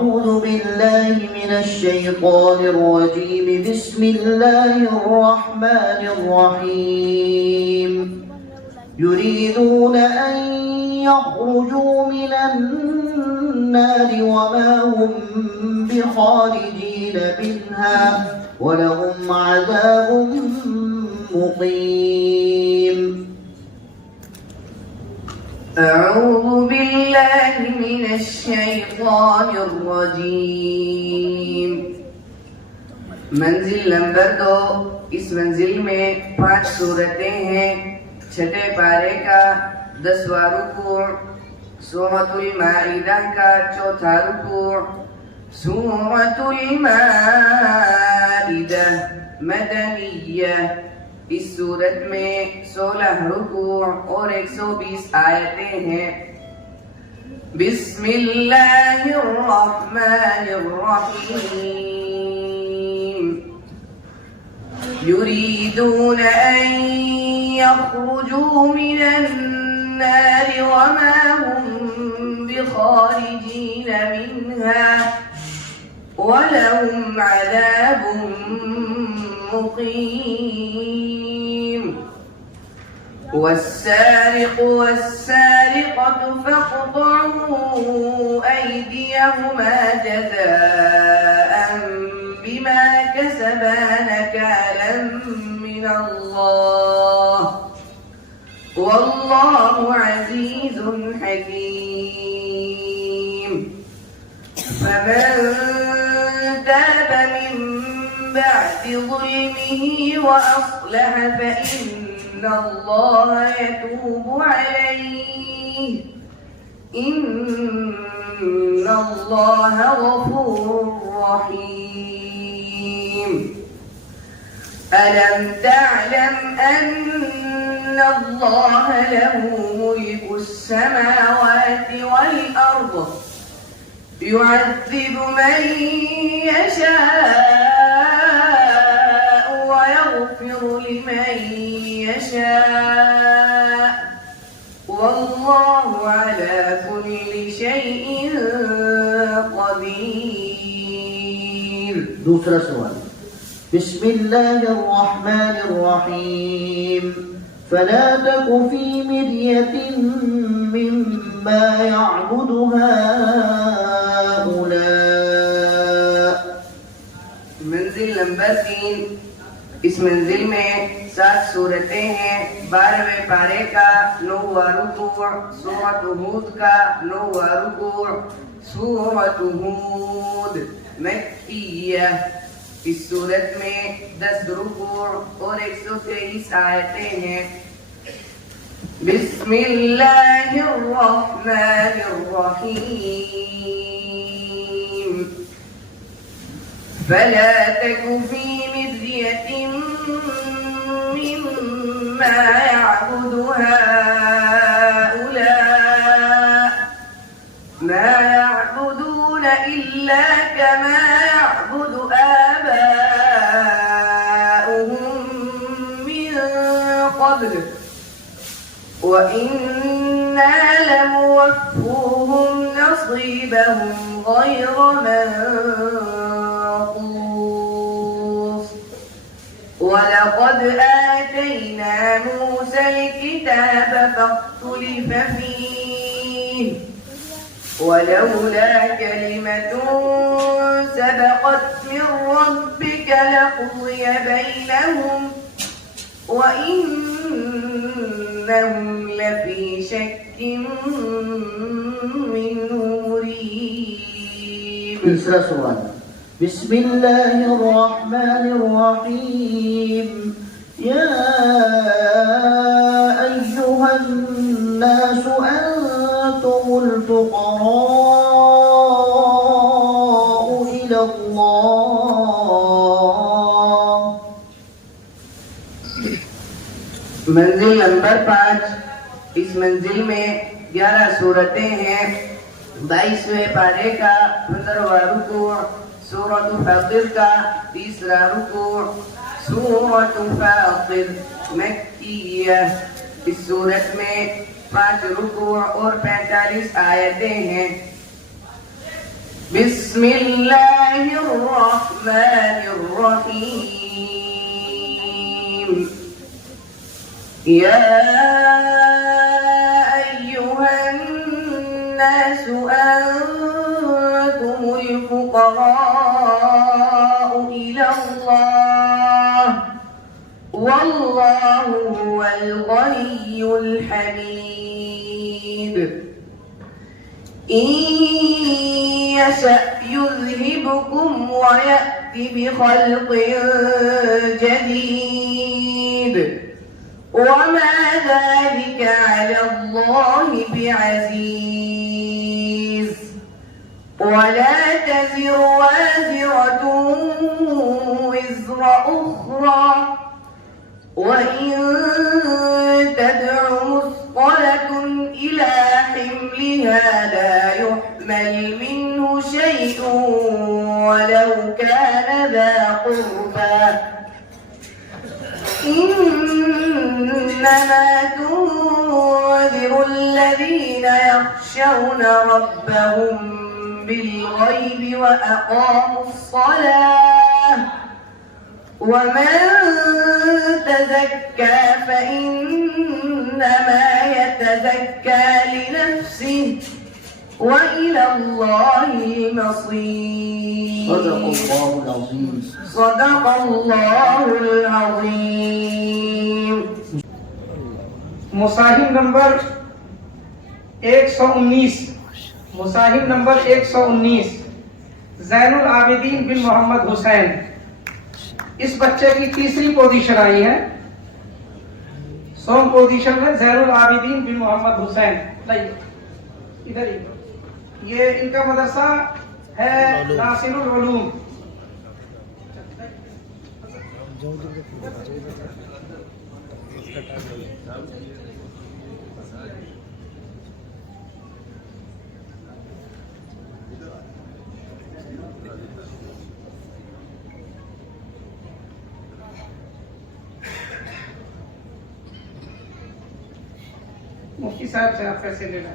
أعوذ بالله من الشيطان الرجيم. بسم الله الرحمن الرحيم. يريدون أن يخرجوا من النار وما هم بخارجين منها ولهم عذاب مقيم. أعوذ بالله من الشيطان الرجيम। मंजिल नंबर 2। इस मंजिल में 5 सूरतें हैं। छठे पारे का 10वां रुकू, सूरतुल माइदा का 4था रुकू। सूरतुल माइदा मदनिया। इस सूरत में 16 रुकू और 120 आयतें हैं। बिस्मिल्लाहिर्रहमानिर्रहीम। युरीदून अन यखरुजू मिनन्नार वमा हुम बिखारिजीन मिन्हा वलहुम अज़ाबुम मुक़ीम। والسارق والسارقة فاقطعوا أيديهما جزاء بما كسبا نكالا من الله والله عزيز حكيم. فمن تاب من بعد ظلمه وأصلح فإن الله يتوب عليه إن الله غفور رحيم. ألم تعلم أن الله له ملك السماوات والأرض يعذب من يشاء ويغفر لمن يشاء والله على كل شيء قدير. दूसरा सवाल। बिस्मिल्लाहिर्रहमानिर्रहीम। فلا تك في مرية مما يعبد هؤلاء. मंजिल नंबर 3। इस मंजिल में 7 सूरतें हैं। 12वें पारे का 9वां रुकू, सूरत हूद का 9वां रुकू। सूरत हूद मक्किया। इस सूरत में 10 रुकू और 123 आयतें हैं। बिस्मिल्लाहिर्रहमानिर्रहीम। فلا تك في مرية مما يعبد هؤلاء ما يعبدون إلا كما يعبد آباؤهم من قبل وإنا لموفوهم نصيبهم غير منقوص. ولقد آتينا موسى الكتاب فاختلف فيه ولولا كلمة سبقت من ربك لقضي بينهم وإنهم لفي شك منه مريب. तीसरा सवाल। बिस्मिल्लाहिर्रहमानिर्रहीम। या अय्युहन्नास अंतुमुल फुक़राउ इलल्लाह। मंजिल नंबर 5। इस मंजिल में 11 सूरतें हैं। 22वें पारे का 15वां रुकू, सूरत फातिर का 3रा रुकू। सूरत फातिर मक्किया। इस सूरत में 5 रुकू और 45 आयतें हैं। بسم الله الرحمن الرحيم يا أيها الناس أنتم الفقراء إلى الله والله هو الغني الحميد إن يشأ يذهبكم ويأتي بخلق جديد وما ذلك على الله بعزيز ولا تزر وازرة وزر أخرى وإن تدع مثقلة إلى حملها لا يحمل منه شيء ولو كان ذا قربى إنما تنذر الذين يخشون ربهم بالغيب وأقاموا الصلاة ومن تزكى فإنما يتزكى لنفسه وإلى الله المصير. صدق الله العظيم. صدق الله العظيم. मुसाहिब नंबर 119 मुसाहिब नंबर 119 जैनुल आबिदीन बिन मोहम्मद हुसैन। इस बच्चे की तीसरी पोजीशन आई है। सोम पोजीशन में जैनुल आबिदीन बिन मोहम्मद हुसैन। इधर ही ये इनका मदरसा है नासिरुल उलूम। मुफ्ती साहब से आप पैसे लेना।